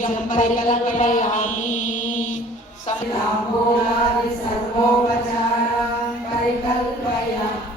नैवेद्यं परिकल्पयामि ताम्बूलादि सर्वोपचारान् परिकल्पयामि।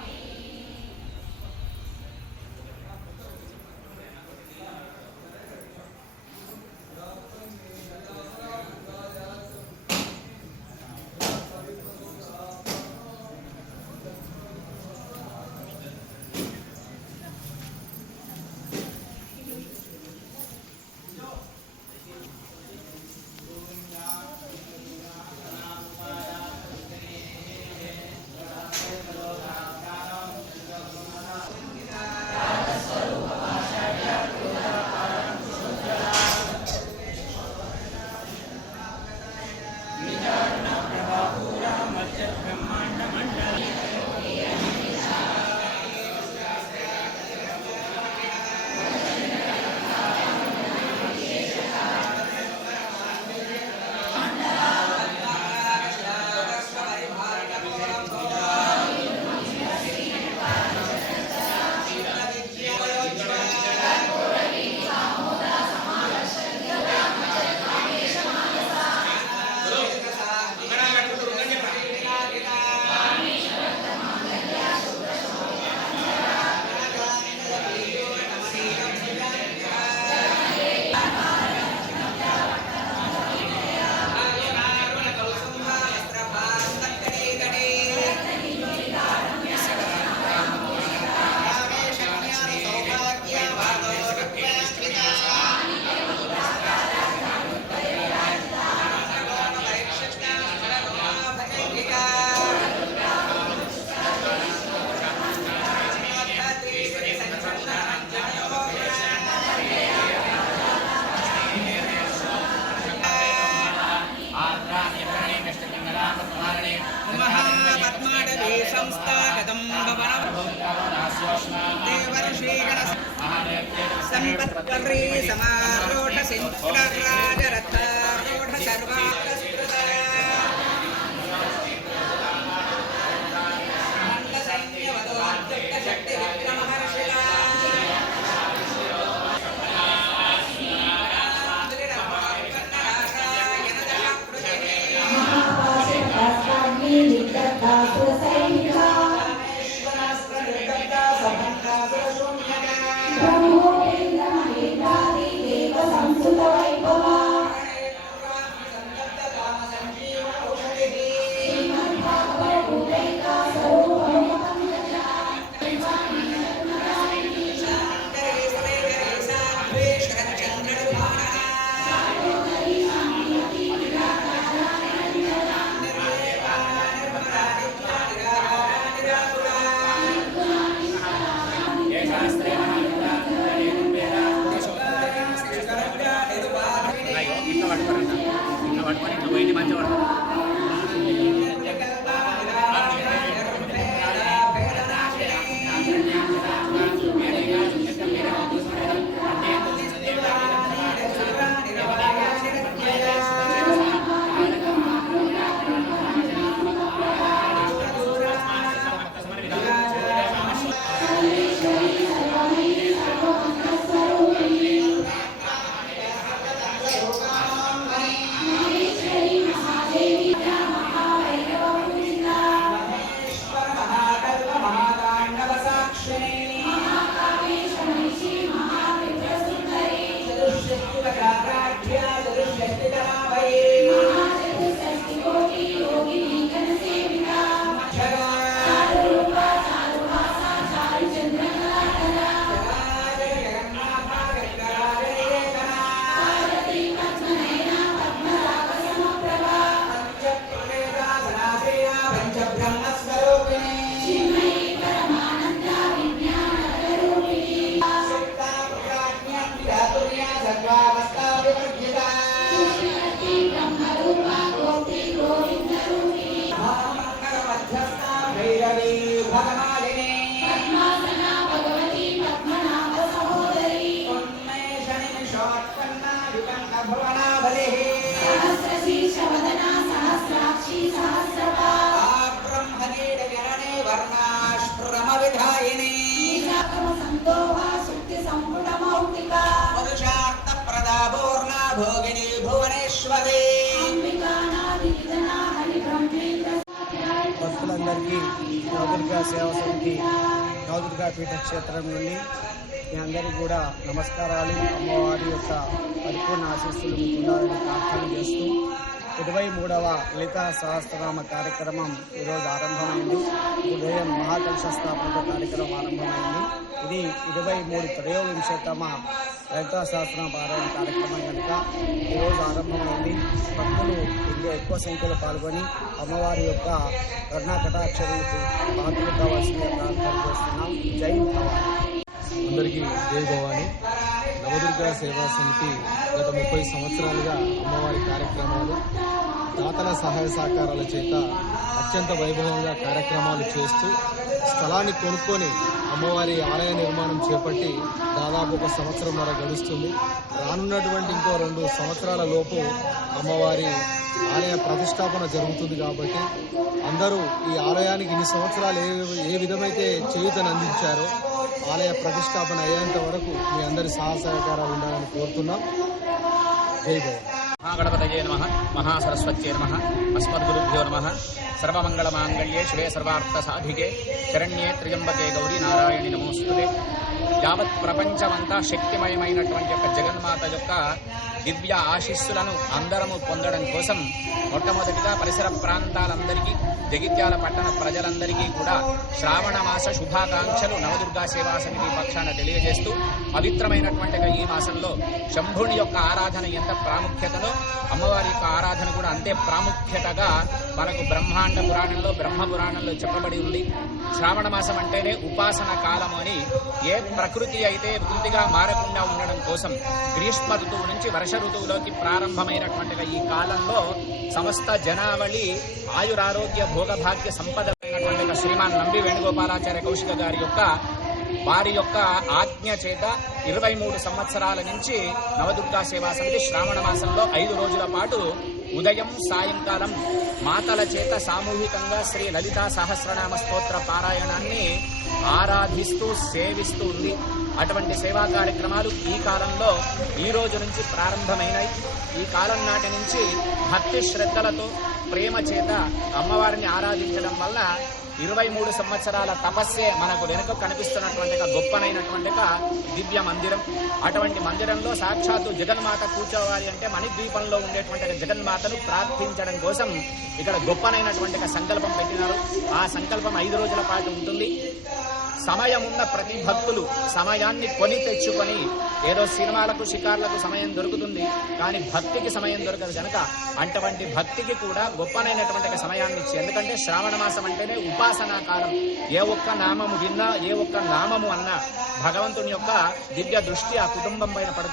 संपत्कर्री समारोढ़ सिंह राजरथ रोढ़ सर्वास्तृत मंड सैन्य वदोद्युक्त शक्ति विक्रम हर्षिला भोगिनी మహేశ్వరే. భక్తులందరికీ నవదుర్గా సేవా సమితి నవదుర్గా పీఠ క్షేత్రం నుండి మీ అందరికీ కూడా నమస్కారాలు. అమ్మవారి యొక్క పరిపూర్ణ ఆశీస్సులు మీకు ఉండాలని ప్రార్థన చేస్తూ 23వ లలితా సహస్రనామ కార్యక్రమం ఈరోజు ఆరంభమైంది. ఉదయం మహాకలశ స్థాపన కార్యక్రమం ఆరంభమైంది. ఇది 23వ లలితా సహస్రనామ పారాయణ కార్యక్రమం కనుక ఈరోజు ఆరంభమైంది. భక్తులు ఎక్కువ సంఖ్యలో పాల్గొని అమ్మవారి యొక్క కరుణా కటాక్షరులకు పాత్రలు కావాల్సిందిగా ప్రార్థన చేస్తున్నాం. జై భవాని. అందరికీ జై భవాని. నవదుర్గా సేవా సమితి గత 30 సంవత్సరాలుగా అమ్మవారి కార్యక్రమాలు దాతల సహాయ సహకారాల చేత అత్యంత వైభవంగా కార్యక్రమాలు చేస్తూ స్థలాన్ని కొనుక్కొని అమ్మవారి ఆలయ నిర్మాణం చేపట్టి దాదాపు 1 సంవత్సరంన్నర గడుస్తుంది. రానున్నటువంటి ఇంకో 2 సంవత్సరాల లోపు అమ్మవారి ఆలయ ప్రతిష్టాపన జరుగుతుంది. కాబట్టి అందరూ ఈ ఆలయానికి ఇన్ని సంవత్సరాలు ఏ విధమైతే చేయూతను అందించారో ఆలయ ప్రతిష్టాపన అయ్యేంత వరకు మీ అందరి సహకారాలు ఉండాలని కోరుతున్నాం. జై భవ. మహాగణపతయే నమః, మహాసరస్వత్యే నమః, అస్మద్గురుభ్యో నమః. సర్వమంగళమాంగళ్యే శివే సర్వార్థసాధికే శరణ్యే త్ర్యంబకే గౌరీ నారాయణి నమోస్తుతే. యావత్ ప్రపంచమంతా శక్తిమయమైనటువంటి యొక్క జగన్మాత యొక్క దివ్య ఆశీస్సులను అందరము పొందడం కోసం మొట్టమొదటిగా పరిసర ప్రాంతాలందరికీ, జగిత్యాల పట్టణ ప్రజలందరికీ కూడా శ్రావణ మాస శుభాకాంక్షలు నవదుర్గా సేవా సమితి పక్షాన తెలియజేస్తూ, పవిత్రమైనటువంటి ఈ మాసంలో శంభుని యొక్క ఆరాధన ఎంత ప్రాముఖ్యతలో అమ్మవారి యొక్క ఆరాధన కూడా అంతే ప్రాముఖ్యతగా మనకు బ్రహ్మాండ పురాణంలో, బ్రహ్మ పురాణంలో చెప్పబడి ఉంది. శ్రావణ మాసం అంటేనే ఉపాసన కాలము అని. ఏ ప్రకృతి అయితే పూర్తిగా మారకుండా ఉండడం కోసం గ్రీష్మ ఋతువు నుంచి వర్ష ఋతువులోకి ప్రారంభమైనటువంటి ఈ కాలంలో సమస్త జనావళి ఆయురారోగ్య భోగభాగ్య సంపదమైనటువంటి శ్రీమాన్ నంబి వేణుగోపాలాచార్య కౌశిక గారి యొక్క వారి యొక్క ఆజ్ఞ చేత 23 సంవత్సరాల నుంచి నవదుర్గా సేవా సమితి శ్రావణ మాసంలో 5 రోజుల పాటు ఉదయం సాయంకాలం మాతల చేత సామూహికంగా శ్రీ లలితా సహస్రనామ స్తోత్ర పారాయణాన్ని ఆరాధిస్తూ సేవిస్తూ ఉంది. అటువంటి సేవా కార్యక్రమాలు ఈ కాలంలో ఈ రోజు నుంచి ప్రారంభమైనాయి. ఈ కాలం నాటి నుంచి భక్తి శ్రద్ధలతో ప్రేమ చేత అమ్మవారిని ఆరాధించడం వల్ల 23 సంవత్సరాల తపస్సే మనకు వెనుక కనిపిస్తున్నటువంటి గొప్పనైనటువంటి దివ్య మందిరం. అటువంటి మందిరంలో సాక్షాత్తు జగన్మాత కూర్చోవాలి అంటే మణిద్వీపంలో ఉండేటువంటి జగన్మాతను ప్రార్థించడం కోసం ఇక్కడ గొప్పనైనటువంటి సంకల్పం పెట్టినారు. ఆ సంకల్పం 5 రోజుల పాటు ఉంటుంది. సమయమున్న ప్రతి భక్తులు సమయాన్ని కొని తెచ్చుకొని, ఏదో సినిమాలకు షికార్లకు సమయం దొరుకుతుంది కానీ భక్తికి సమయం దొరకదు కనుక అటువంటి భక్తికి కూడా గొప్పనైనటువంటి సమయాన్ని ఇచ్చి, ఎందుకంటే శ్రావణ మాసం అంటేనే ఉపాసనా కాలం. ఏ ఒక్క నామము విన్నా, ఏ ఒక్క నామము అన్నా భగవంతుని యొక్క దివ్య దృష్టి ఆ కుటుంబం పైన పడుతుంది.